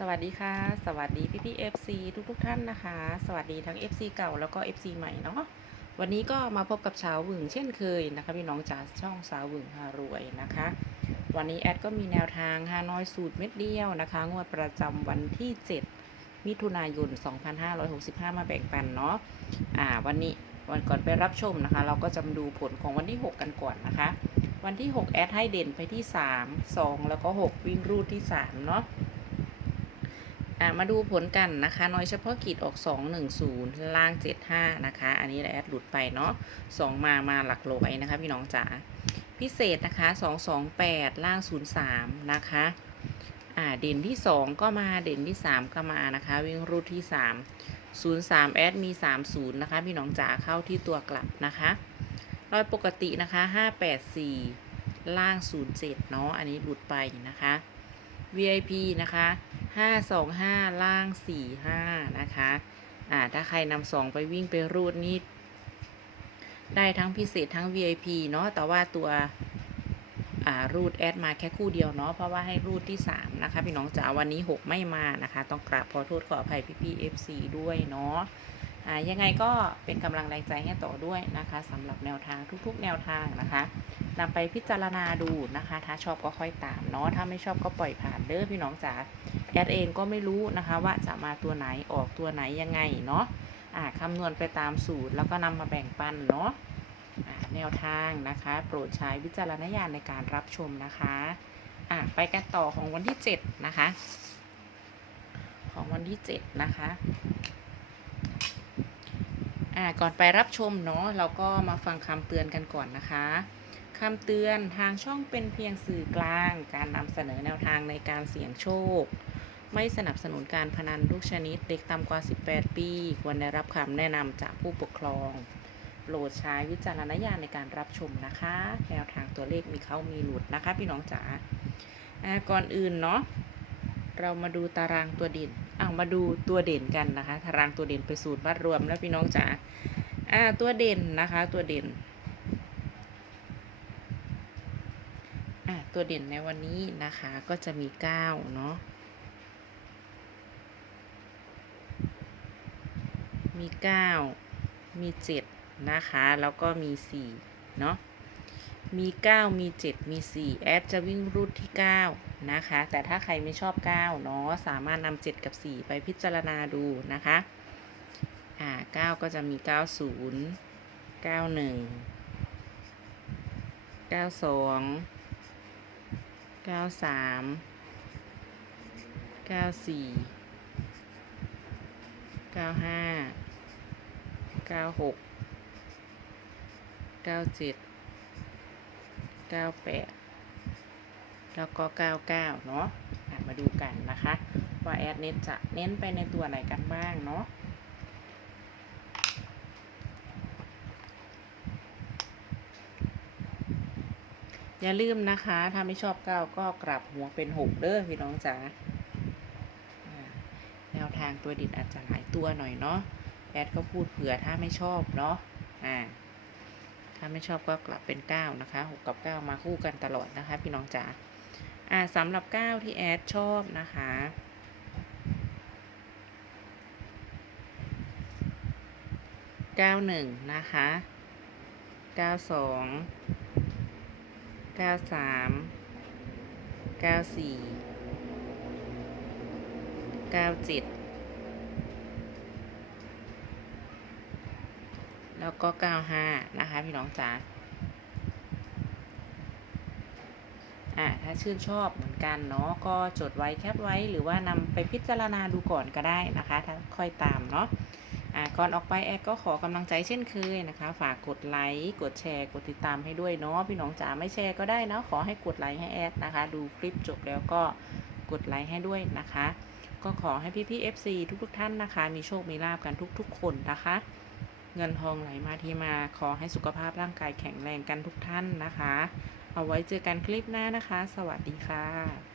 สวัสดีค่ะ สวัสดีพี่พี่เอฟซีทุกทุกท่านนะคะ สวัสดีทั้ง FC เก่าแล้วก็ FC ใหม่เนาะวันนี้ก็มาพบกับสาวหวึงเช่นเคยนะคะพี่น้องจากช่องสาวหวึงพารวยนะคะ วันนี้แอดก็มีแนวทางฮานอยสูตรเม็ดเดียวนะคะ งวดประจำวันที่ 7 มิถุนายน 2565 มาแบ่งปันเนาะอ่าวันนี้วันก่อนไปรับชมนะคะ เราก็จะมาดูผลของวันที่ 6 กันก่อนนะคะ วันที่ 6 แอดให้เด่นไปที่ 3 2 แล้วก็ 6 วิ่งรูดที่ 3 เนาะ มาดูผลกันนะคะ น้อยเฉพาะกิจออก 210 ล่าง 75 นะคะ อันนี้แอดหลุดไปเนาะ2 มามาหลักร้อยนะคะ พี่น้องจ๋าพิเศษนะคะ 228 ล่าง 03 นะคะอ่าเด่นที่ 2 ก็มาเด่นที่ 3 ก็มานะคะ วิ่งรูดที่ 3 03แอดมี 30 นะคะ พี่น้องจ๋าเข้าที่ตัวกลับนะคะร้อยปกตินะคะ 584 ล่าง 07 เนาะอันนี้หลุดไปนะคะ VIP นะคะ ห้าสองห้าล่างสี่ห้านะคะอ่าถ้าใครนำสองไปวิ่งไปรูดนี่ได้ทั้งพิเศษทั้ง VIP เนาะแต่ว่าตัวอ่ารูดแอดมาแค่คู่เดียวเนาะเพราะว่าให้รูดที่ 3 นะคะ พี่น้องจ๋าวันนี้ 6 ไม่มานะคะ ต้องกราบขอโทษขออภัยพี่พี่ FC ด้วยเนาะ ยังไงก็เป็นกำลังแรงใจให้ต่อด้วยนะคะสำหรับแนวทางทุกๆ แนวทางนะคะนำไปพิจารณาดูนะคะ ถ้าชอบก็ค่อยตามเนาะถ้าไม่ชอบก็ปล่อยผ่านเด้อพี่น้องจ๋าแอดเองก็ไม่รู้นะคะว่าจะมาตัวไหนออกตัวไหนยังไงเนาะอ่าคำนวณไปตามสูตรแล้วก็นำมาแบ่งปันเนาะแนวทางนะคะ โปรดใช้วิจารณญาณในการรับชมนะคะอ่าไปกันต่อของวันที่ 7 นะคะ ของวันที่ 7 นะคะ อ่าก่อนไปรับชมเนาะเราก็มาฟังคำเตือนกันก่อนนะคะคำเตือนทางช่องเป็นเพียงสื่อกลาง การนำเสนอแนวทางในการเสี่ยงโชค ไม่สนับสนุนการพนันทุกชนิด เด็กต่ำกว่า 18 ปี ควรได้รับคำแนะนำจากผู้ปกครองโปรดใช้วิจารณญาณในการรับชมนะคะ แนวทางตัวเลขมีเข้ามีหลุดนะคะ พี่น้องจ๋าอ่าก่อนอื่นเนาะเรามาดูตารางตัวเด่น อามาดูตัวเด่นกันนะคะตารางตัวเด่นไปสูตรบัดรวมแล้วพี่น้องจ๋าอ่าตัวเด่นนะคะ ตัวเด่นอะตัวเด่นในวันนี้นะคะก็จะมี9เนาะมี9มี7นะคะ แล้วก็มี4เนาะ มี 9 มี 7 มี 4 แอดจะวิ่งรูดที่ 9 นะคะ แต่ถ้าใครไม่ชอบ 9 เนาะสามารถนำ7 กับ 4 ไปพิจารณาดูนะคะ อ่า 9 ก็จะมี 90 91 92เก้าสาม เก้าแปดแล้วก็เก้าเก้าเนาะมาดูกันนะคะ ว่าแอดเน้นจะเน้นไปในตัวไหนกันบ้างเนาะอย่าลืมนะคะ ถ้าไม่ชอบเก้าก็กลับหัวเป็นหกเด้อพี่น้องจ๋าแนวทางตัวดิดอาจจะหลายตัวหน่อยเนาะแอดก็พูดเผื่อถ้าไม่ชอบเนาะอ่า ไม่ชอบก็กลับเป็น 9 นะคะ 6 กับ 9 มาคู่กันตลอดนะคะ พี่น้องจ๋าอ่าสำหรับ 9 ที่แอดชอบนะคะเก้าหนึ่งนะคะเก้าสองเก้าสามเก้าสี่เก้าเจ็ด แล้วก็เก้าห้านะคะ พี่น้องจ๋าอ่าถ้าชื่นชอบเหมือนกันเนาะก็จดไว้แคปไว้หรือว่านำไปพิจารณาดูก่อนก็ได้นะคะ ถ้าค่อยตามเนาะอ่าก่อนออกไปแอดก็ขอกำลังใจเช่นเคยนะคะ ฝากกดไลค์กดแชร์กดติดตามให้ด้วยเนาะพี่น้องจ๋าไม่แชร์ก็ได้เนาะขอให้กดไลค์ให้แอดนะคะ ดูคลิปจบแล้วก็กดไลค์ให้ด้วยนะคะ ก็ขอให้พี่พี่ FC ทุกๆท่านนะคะ มีโชคมีลาบกันทุกๆ คนนะคะ เงินทองไหลมาที่มา ขอให้สุขภาพร่างกายแข็งแรงกันทุกท่านนะคะ เอาไว้เจอกันคลิปหน้านะคะ สวัสดีค่ะ